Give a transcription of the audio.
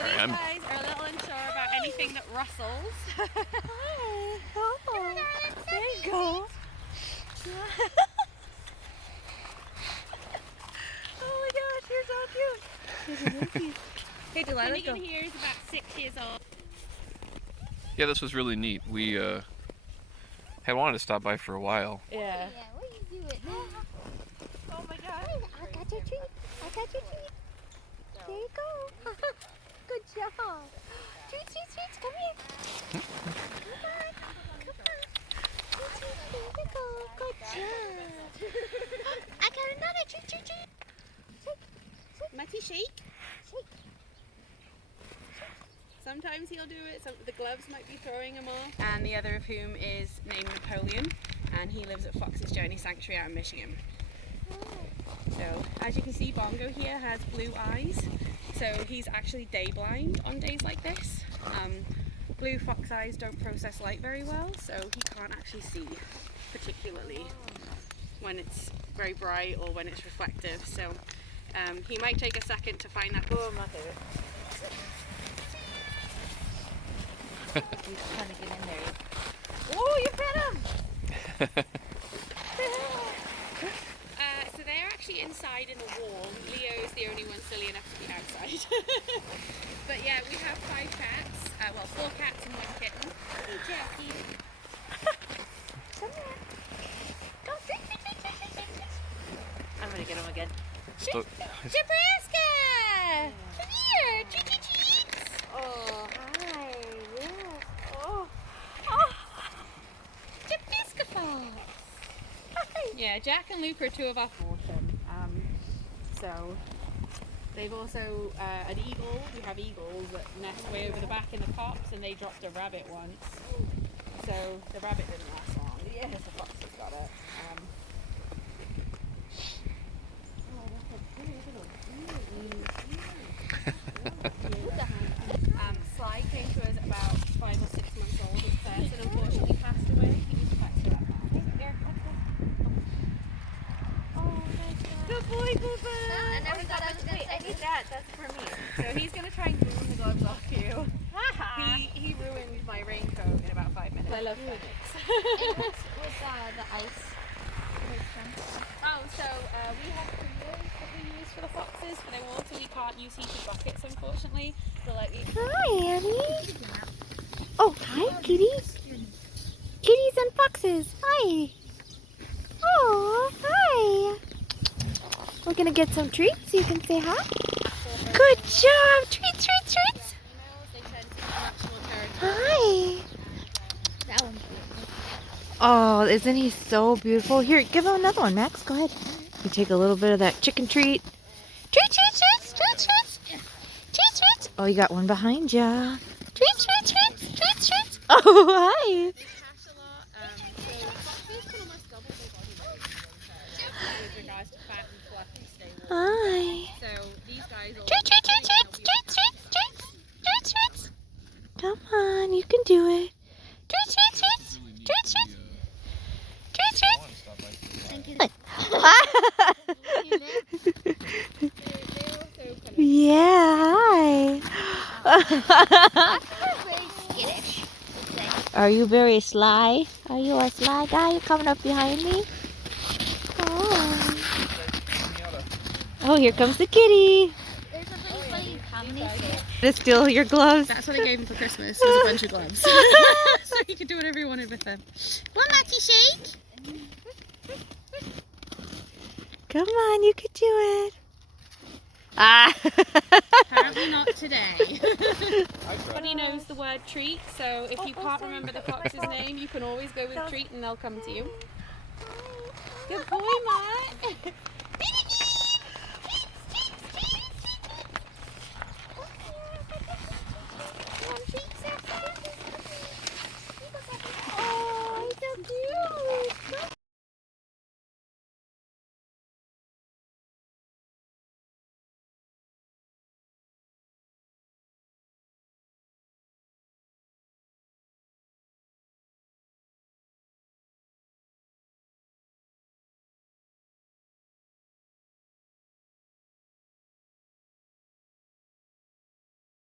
So these guys are a little unsure about anything that rustles. There you go. Oh my gosh, you're so cute. Hey, Delilah, Finnegan here is about 6 years old. Yeah, this was really neat. We had wanted to stop by for a while. Yeah. Yeah, what are you doing? Oh my gosh. I got your treat. I got your treat. There you go. Good job. Treats, treats, treats. Come here. Come on. Come on. Treats, treats. There you go. Good job. I got another treat, treat, treat. Matty shake. Shake. Sometimes he'll do it, the gloves might be throwing him off. And the other of whom is named Napoleon, and he lives at Fox's Journey Sanctuary out in Michigan. So, as you can see, Bongo here has blue eyes, so he's actually day blind on days like this. Blue fox eyes don't process light very well, so he can't actually see, particularly when it's very bright or when it's reflective. So he might take a second to find that. Oh, my favorite. He's trying to get in there. Oh, you pet him! So they're actually inside in the wall. Leo's the only one silly enough to be outside. But yeah, we have 5 cats. Well, 4 cats and 1 kitten. Hey, Jackie. Come here. Go, treat, treat, treat, treat, treat, treat. I'm gonna get him again. Nebraska! Come here! Treat, treat, treats! Oh, hi. Yes. Oh. Nebraska Fox! Yeah, Jack and Luke are 2 of our autumn. So they've also an eagle. We have eagles that nest way over the back in the copse, and they dropped a rabbit once. So the rabbit didn't last long. Yeah, the fox has got it. Sly came to us about 5 or 6 months old at first, and unfortunately passed away. He was attached to that man. Here, Good boy, Poopa. I never thought I was going to say this. That's for me. so he's going to try and ruin the gloves off you. He ruined my raincoat in about 5 minutes. I love Phoenix. And what's with the ice? Oh, so we have coolers that we use for the foxes for their water. We can't use heated buckets, unfortunately. So like Hi, Annie. Oh, hi, kitties. Kitties and foxes. Hi. Oh, hi. We're going to get some treats so you can say hi. Good job. Treats, treats, treats. they tend to natural territory. Hi. That one's beautiful. Oh, isn't he so beautiful? Here, give him another one, Max. Go ahead. You take a little bit of that chicken treat. Treat, treat, treats, treats, treats. Treats, treats. Oh, you got one behind ya. Treats, treats, treats, treats, treats. Oh, hi. They hatch a lot. So foxes can almost double their body weight with regards to fat and fluff and stay warm. Hi. So these guys all Treats, treats, treats, treats, treats, treats, treats, treats, treats. Come on, you can do it. Treats, treats, treats, treats, treats. Treats, treats. Yeah, hi. Very skittish. Are you very sly? Are you a sly guy? You coming up behind me? Oh. Oh, here comes the kitty. There's a pretty funny combination. To steal your gloves. That's what I gave him for Christmas, was a bunch of gloves. So he could do whatever he wanted with them. One Matty shake! Come on, you could do it. Ah. Apparently not today. But he knows the word treat, so if you can't remember the fox's name, you can always go with treat and they'll come to you. Good boy, Matt.